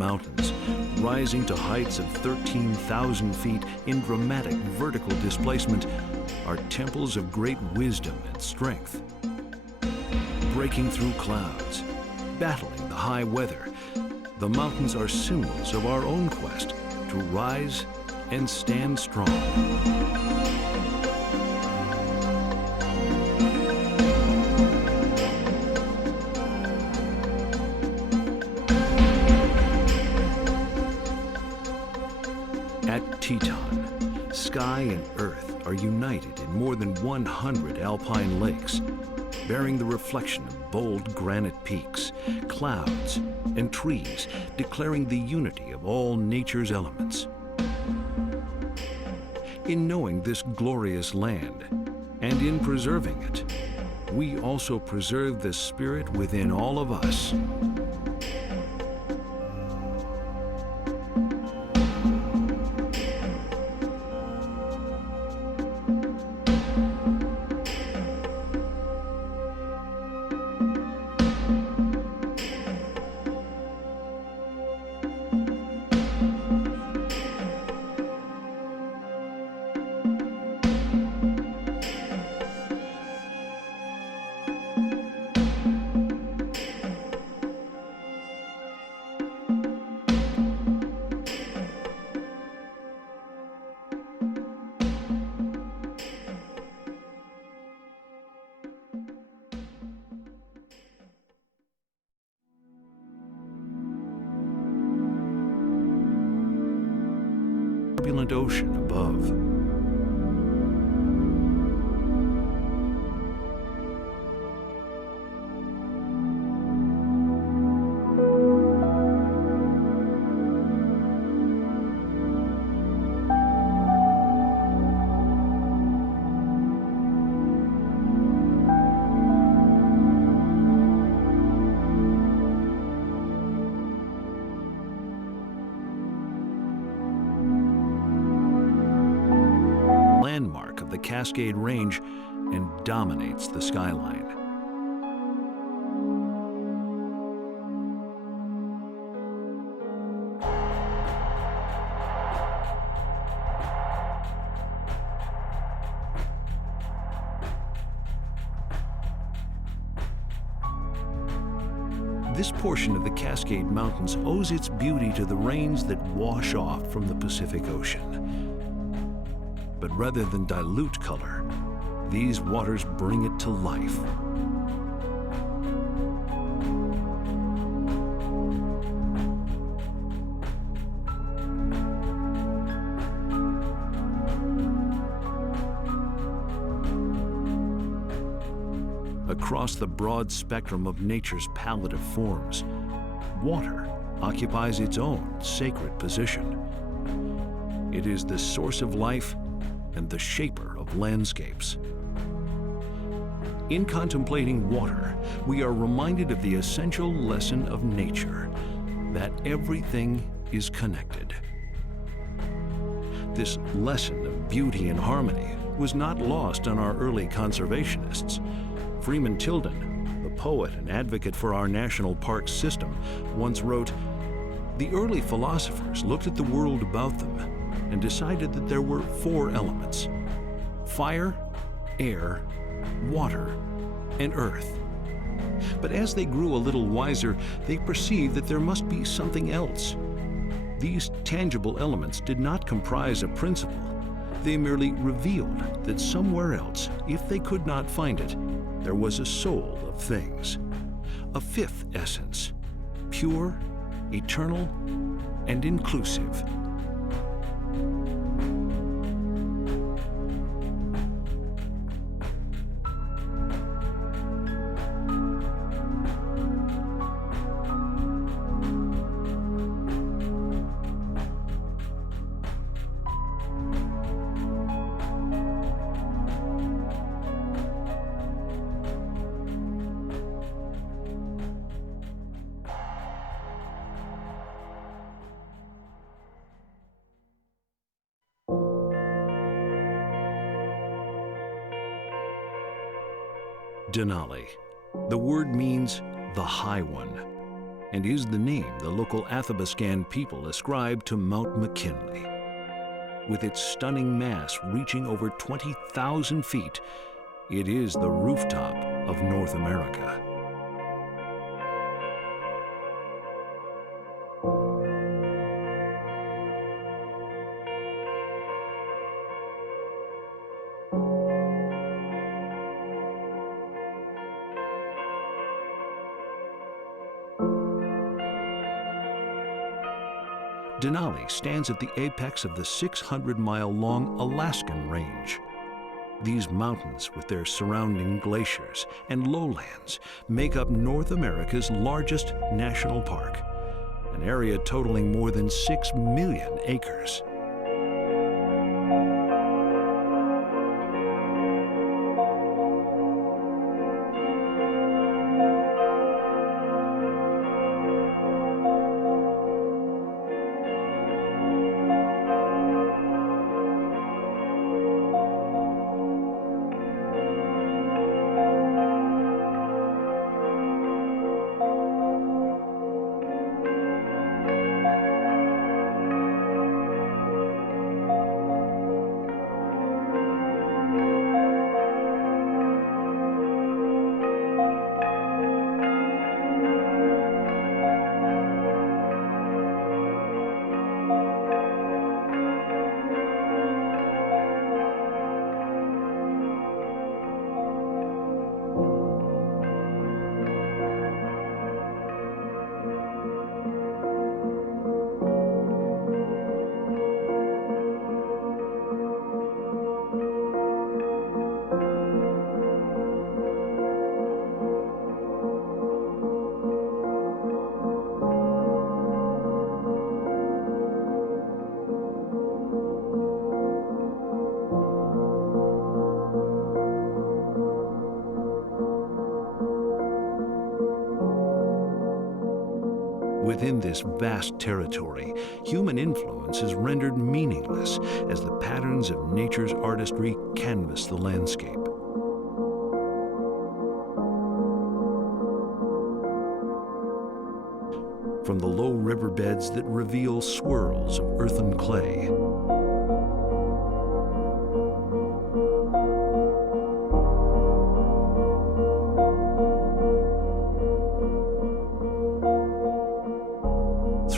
mountains, rising to heights of 13,000 feet in dramatic vertical displacement, are temples of great wisdom and strength. Breaking through clouds, battling the high weather, the mountains are symbols of our own quest to rise and stand strong. At Teton, sky and earth are united in more than 100 alpine lakes, bearing the reflection of bold granite peaks, clouds, and trees, declaring the unity of all nature's elements. In knowing this glorious land, and in preserving it, we also preserve the spirit within all of us. Turbulent ocean above. Landmark of the Cascade Range and dominates the skyline. This portion of the Cascade Mountains owes its beauty to the rains that wash off from the Pacific Ocean. But rather than dilute color, these waters bring it to life. Across the broad spectrum of nature's palette of forms, water occupies its own sacred position. It is the source of life and the shaper of landscapes. In contemplating water, we are reminded of the essential lesson of nature, that everything is connected. This lesson of beauty and harmony was not lost on our early conservationists. Freeman Tilden, the poet and advocate for our national park system, once wrote, "The early philosophers looked at the world about them and decided that there were 4 elements: fire, air, water, and earth. But as they grew a little wiser, they perceived that there must be something else. These tangible elements did not comprise a principle. They merely revealed that somewhere else, if they could not find it, there was a soul of things, a 5th essence, pure, eternal, and inclusive." Denali. The word means the High One. and is the name the local Athabascan people ascribe to Mount McKinley. With its stunning mass reaching over 20,000 feet, it is the rooftop of North America. Denali stands at the apex of the 600-mile-long Alaskan Range. These mountains, with their surrounding glaciers and lowlands, make up North America's largest national park, an area totaling more than 6 million acres. Within this vast territory, human influence is rendered meaningless as the patterns of nature's artistry canvas the landscape. From the low riverbeds that reveal swirls of earthen clay,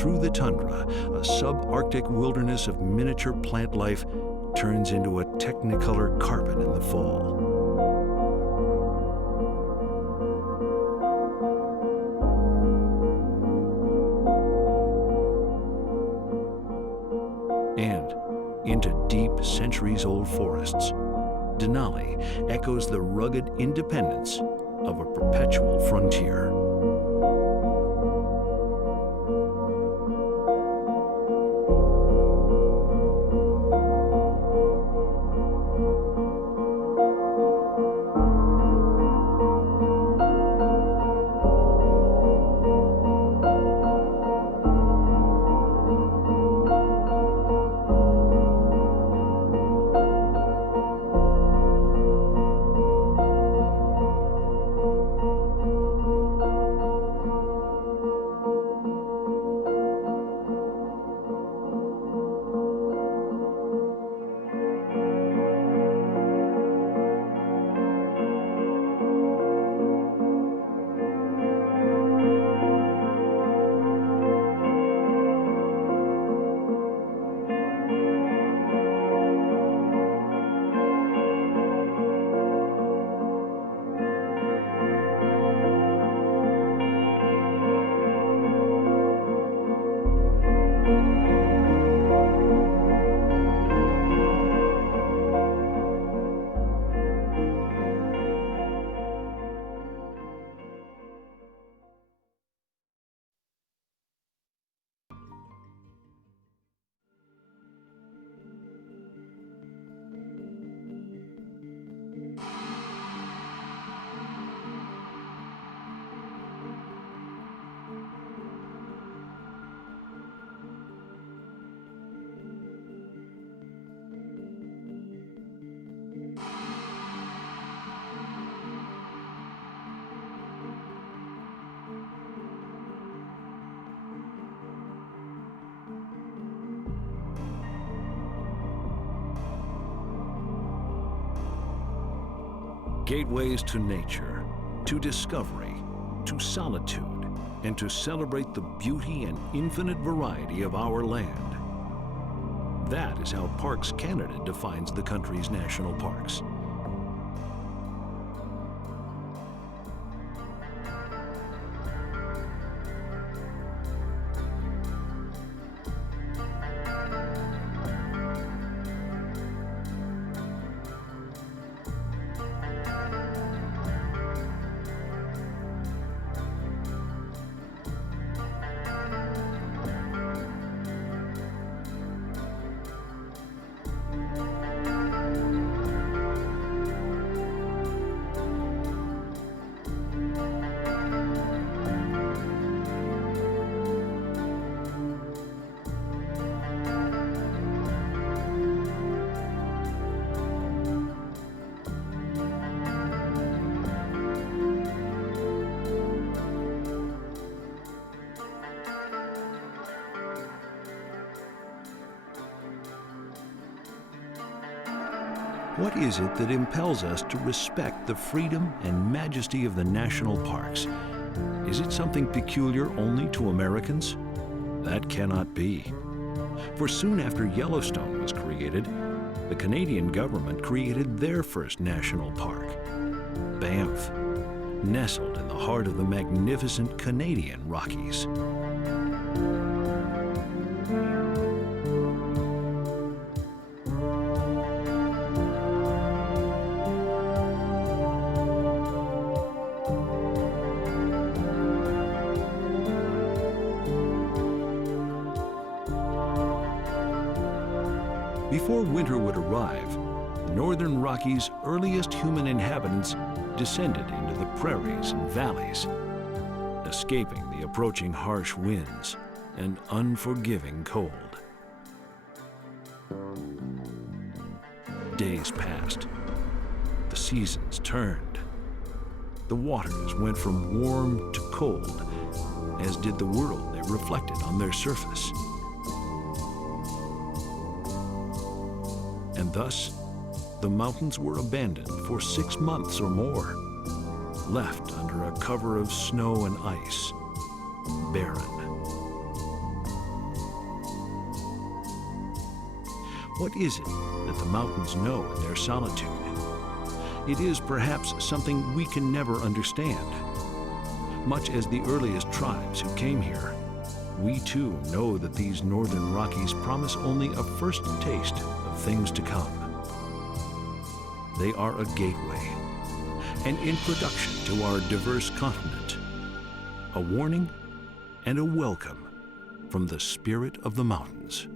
through the tundra, a subarctic wilderness of miniature plant life turns into a technicolor carpet in the fall. And into deep, centuries-old forests, Denali echoes the rugged independence of a perpetual frontier. gateways to nature, to discovery, to solitude, and to celebrate the beauty and infinite variety of our land. That is how Parks Canada defines the country's national parks. What is it that impels us to respect the freedom and majesty of the national parks? Is it something peculiar only to Americans? That cannot be. For soon after Yellowstone was created, the Canadian government created their first national park, Banff, nestled in the heart of the magnificent Canadian Rockies. Before winter would arrive, the northern Rockies' earliest human inhabitants descended into the prairies and valleys, escaping the approaching harsh winds and unforgiving cold. Days passed. The seasons turned. The waters went from warm to cold, as did the world they reflected on their surface. And thus, the mountains were abandoned for 6 months or more, left under a cover of snow and ice, barren. What is it that the mountains know in their solitude? It is perhaps something we can never understand. Much as the earliest tribes who came here, we too know that these northern Rockies promise only a first taste of things to come. They are a gateway, an introduction to our diverse continent, a warning and a welcome from the spirit of the mountains.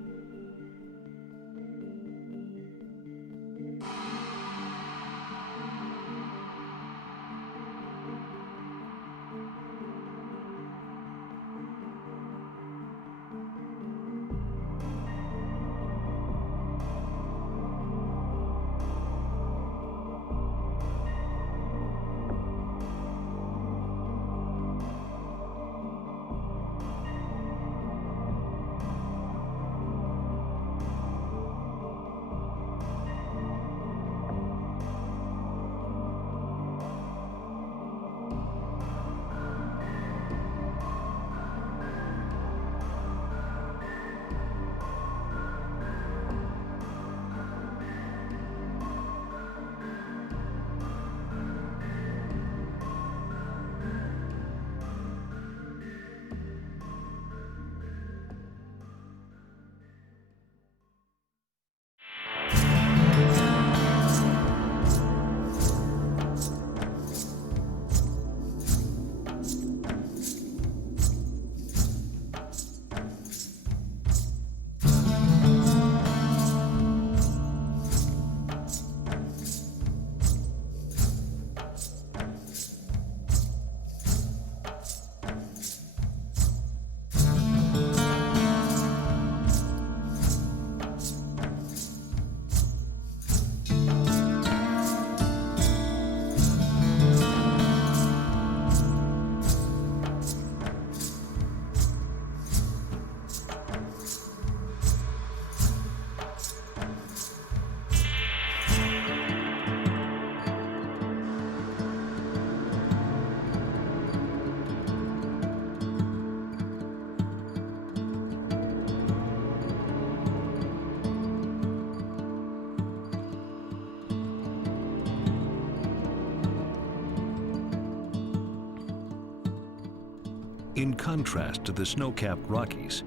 In contrast to the snow-capped Rockies,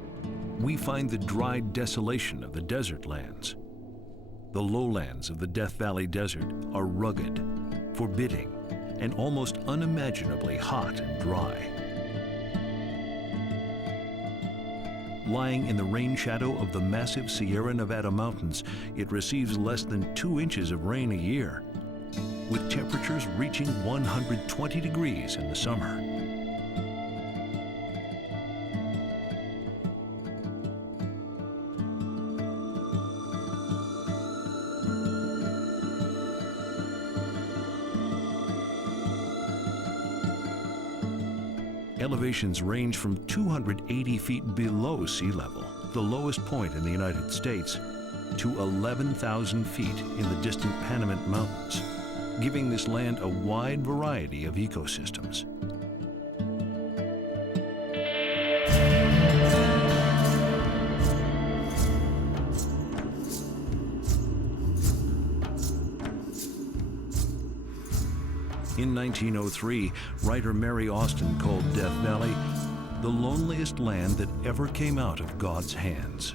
we find the dry desolation of the desert lands. The lowlands of the Death Valley Desert are rugged, forbidding, and almost unimaginably hot and dry. Lying in the rain shadow of the massive Sierra Nevada mountains, it receives less than 2 inches of rain a year, with temperatures reaching 120 degrees in the summer. Elevations range from 280 feet below sea level, the lowest point in the United States, to 11,000 feet in the distant Panamint Mountains, giving this land a wide variety of ecosystems. In 1903, writer Mary Austin called Death Valley the loneliest land that ever came out of God's hands.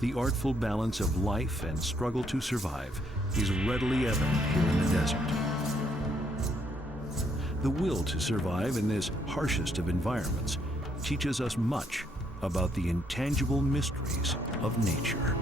The artful balance of life and struggle to survive is readily evident here in the desert. The will to survive in this harshest of environments teaches us much about the intangible mysteries of nature.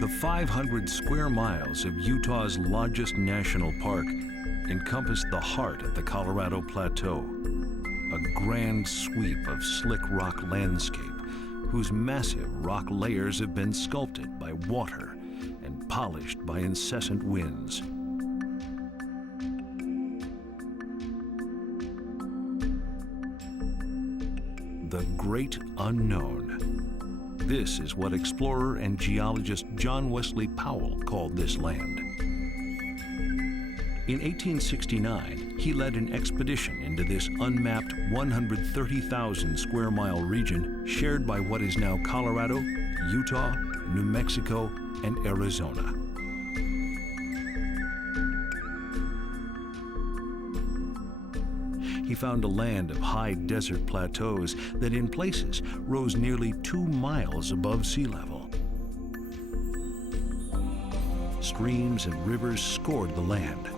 The 500 square miles of Utah's largest national park encompass the heart of the Colorado Plateau, a grand sweep of slick rock landscape whose massive rock layers have been sculpted by water and polished by incessant winds. The Great Unknown. This is what explorer and geologist John Wesley Powell called this land. In 1869, he led an expedition into this unmapped 130,000 square mile region shared by what is now Colorado, Utah, New Mexico, and Arizona. He found a land of high desert plateaus that in places rose nearly 2 miles above sea level. Streams and rivers scored the land,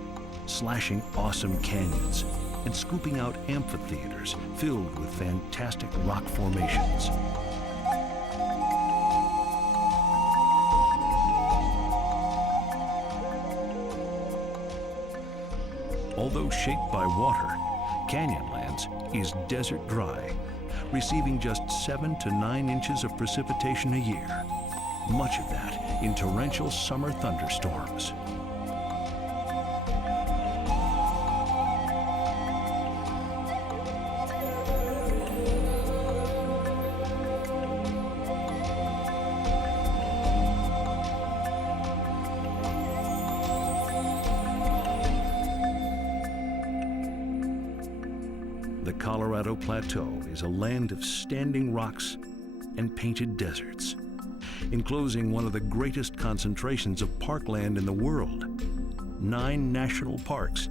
slashing awesome canyons and scooping out amphitheaters filled with fantastic rock formations. Although shaped by water, Canyonlands is desert dry, receiving just 7 to 9 inches of precipitation a year, much of that in torrential summer thunderstorms. The Colorado Plateau is a land of standing rocks and painted deserts, enclosing one of the greatest concentrations of parkland in the world, 9 national parks,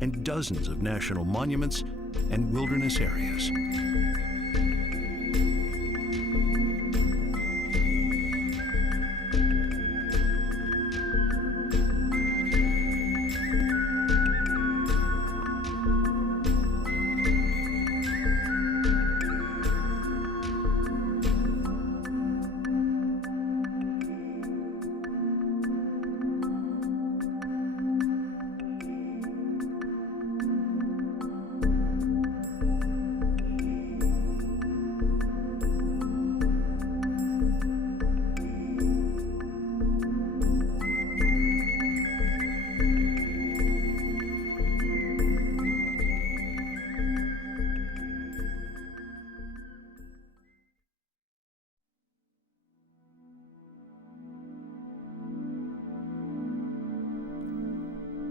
and dozens of national monuments and wilderness areas.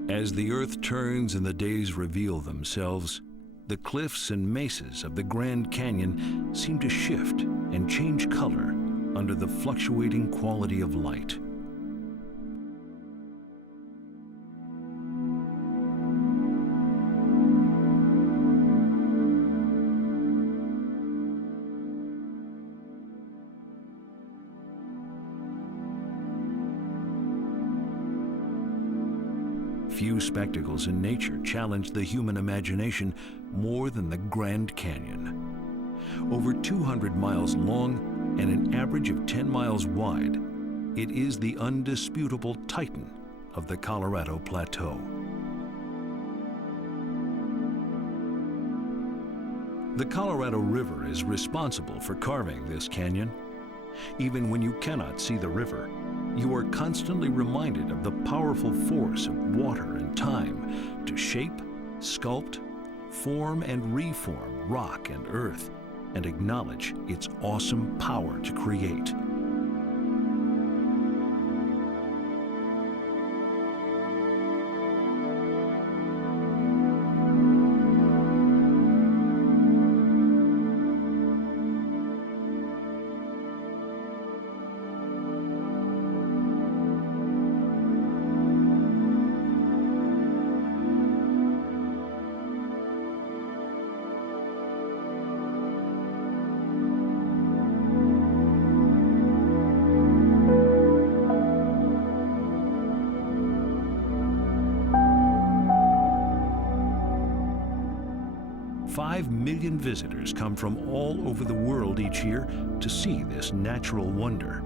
As the earth turns and the days reveal themselves, the cliffs and mesas of the Grand Canyon seem to shift and change color under the fluctuating quality of light. Few spectacles in nature challenge the human imagination more than the Grand Canyon. Over 200 miles long and an average of 10 miles wide, it is the undisputable titan of the Colorado Plateau. The Colorado River is responsible for carving this canyon. Even when you cannot see the river, you are constantly reminded of the powerful force of water and time to shape, sculpt, form and reform rock and earth, and acknowledge its awesome power to create. Five million visitors come from all over the world each year to see this natural wonder.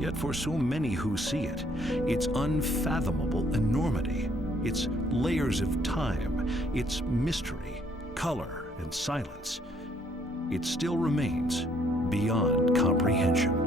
Yet for so many who see it, its unfathomable enormity, its layers of time, its mystery, color, and silence, it still remains beyond comprehension.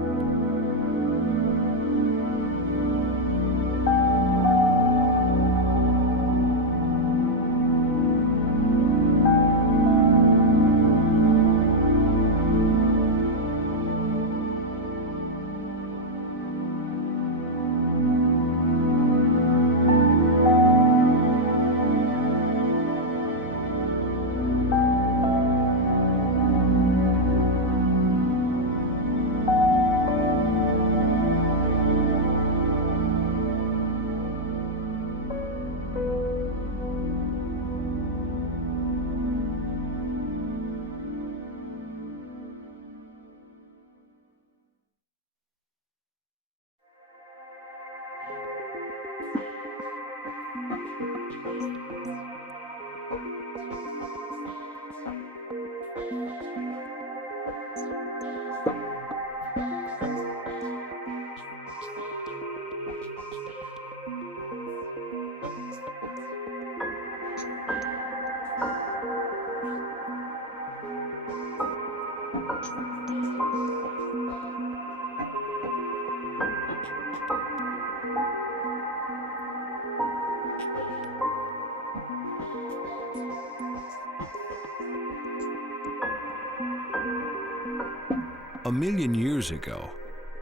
A million years ago,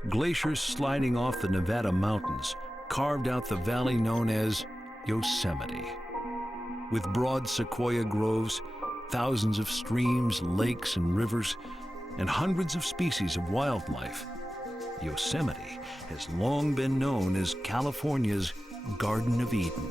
glaciers sliding off the Nevada mountains carved out the valley known as Yosemite. With broad sequoia groves, thousands of streams, lakes, and rivers, and hundreds of species of wildlife, Yosemite has long been known as California's Garden of Eden.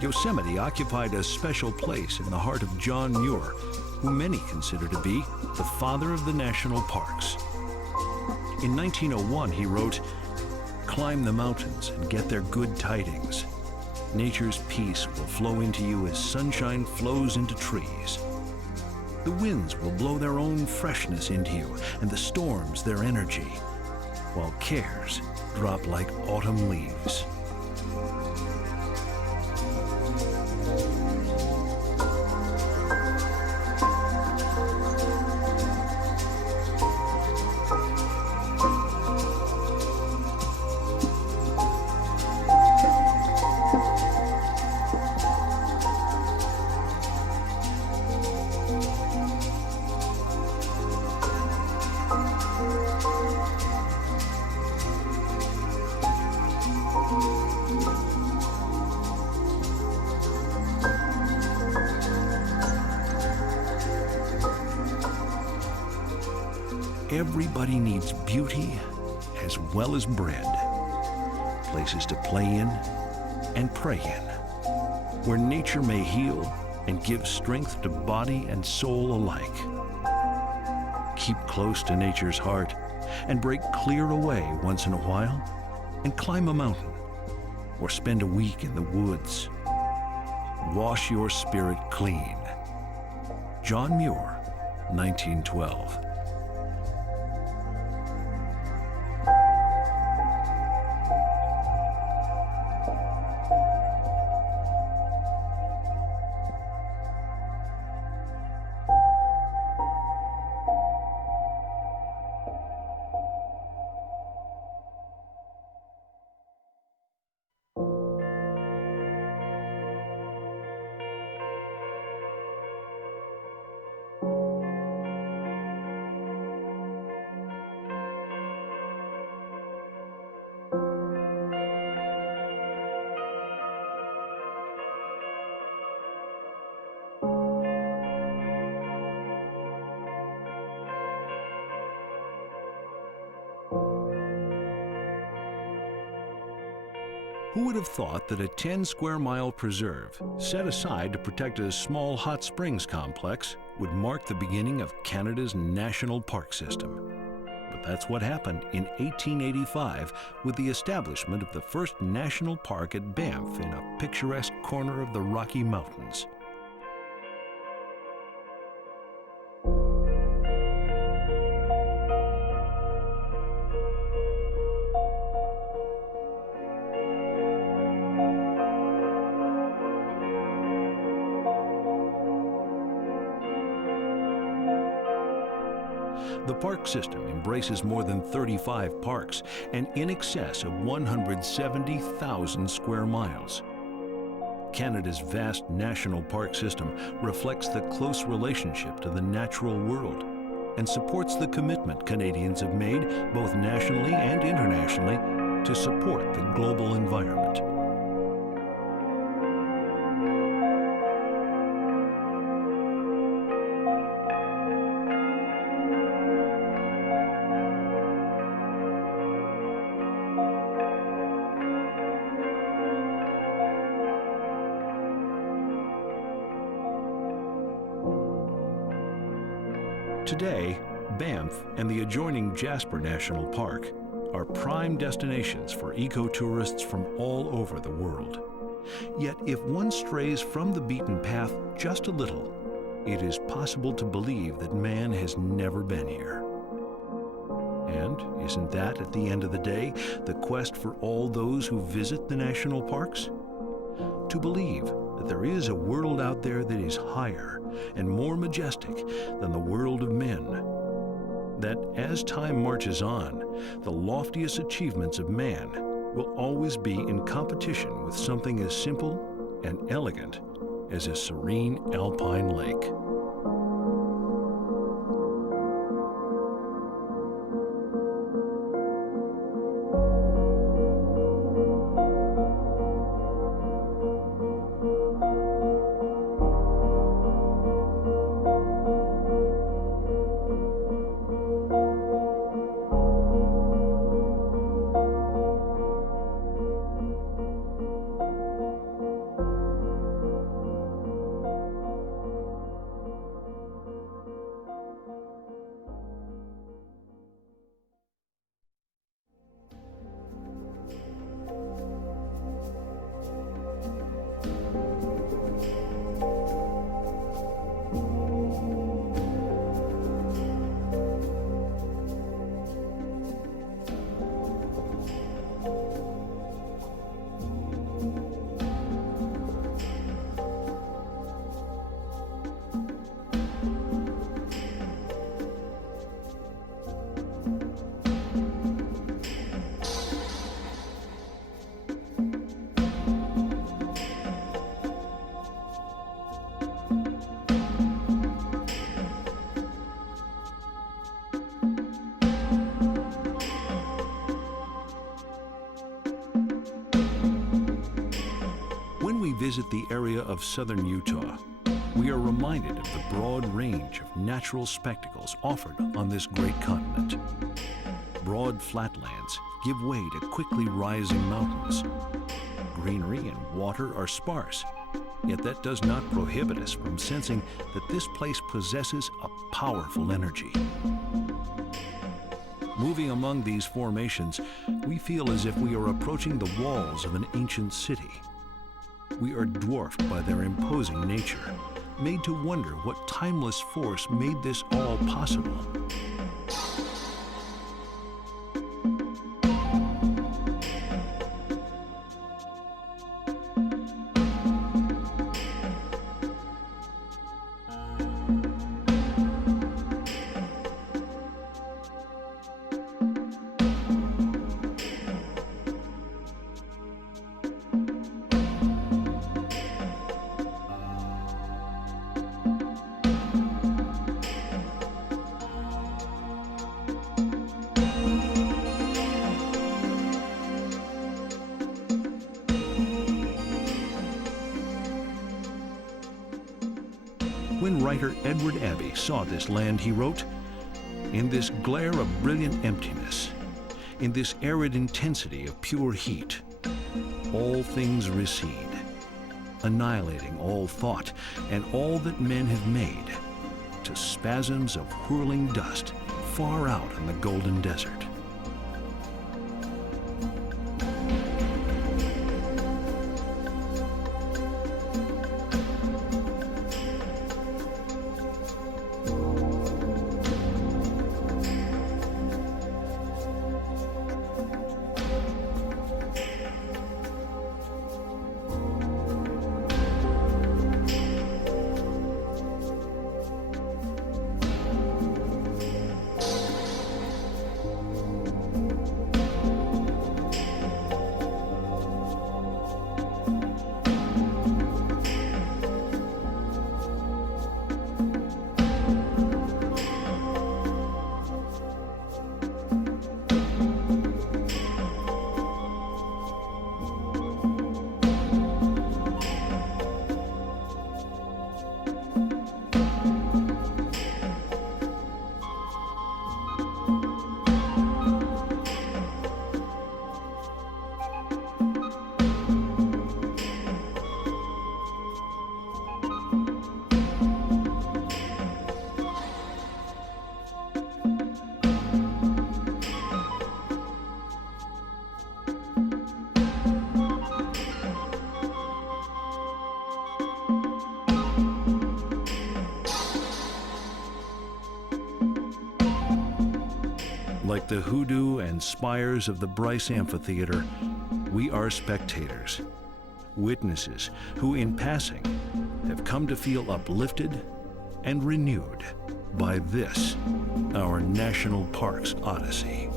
Yosemite occupied a special place in the heart of John Muir, who many consider to be the father of the national parks. In 1901, he wrote, "Climb the mountains and get their good tidings. Nature's peace will flow into you as sunshine flows into trees." The winds will blow their own freshness into you, and the storms their energy, while cares drop like autumn leaves. Everybody needs beauty as well as bread, places to play in and pray in, where nature may heal and give strength to body and soul alike. Keep close to nature's heart and break clear away once in a while and climb a mountain or spend a week in the woods. Wash your spirit clean. John Muir, 1912. Who would have thought that a 10-square-mile preserve, set aside to protect a small hot springs complex, would mark the beginning of Canada's national park system? But that's what happened in 1885 with the establishment of the first national park at Banff in a picturesque corner of the Rocky Mountains. The park system embraces more than 35 parks and in excess of 170,000 square miles. Canada's vast national park system reflects the close relationship to the natural world and supports the commitment Canadians have made, both nationally and internationally, to support the global environment. Today, Banff and the adjoining Jasper National Park are prime destinations for eco-tourists from all over the world. Yet if one strays from the beaten path just a little, it is possible to believe that man has never been here. And isn't that, at the end of the day, the quest for all those who visit the national parks? To believe that there is a world out there that is higher and more majestic than the world of men. That as time marches on, the loftiest achievements of man will always be in competition with something as simple and elegant as a serene alpine lake. visit the area of southern Utah, we are reminded of the broad range of natural spectacles offered on this great continent. Broad flatlands give way to quickly rising mountains. Greenery and water are sparse, yet that does not prohibit us from sensing that this place possesses a powerful energy. Moving among these formations, we feel as if we are approaching the walls of an ancient city. We are dwarfed by their imposing nature, made to wonder what timeless force made this all possible. When writer Edward Abbey saw this land, he wrote, "In this glare of brilliant emptiness, in this arid intensity of pure heat, all things recede, annihilating all thought and all that men have made, to spasms of whirling dust far out in the golden desert." Like the hoodoo and spires of the Bryce Amphitheater, we are spectators, witnesses who, in passing, have come to feel uplifted and renewed by this, our National Parks Odyssey.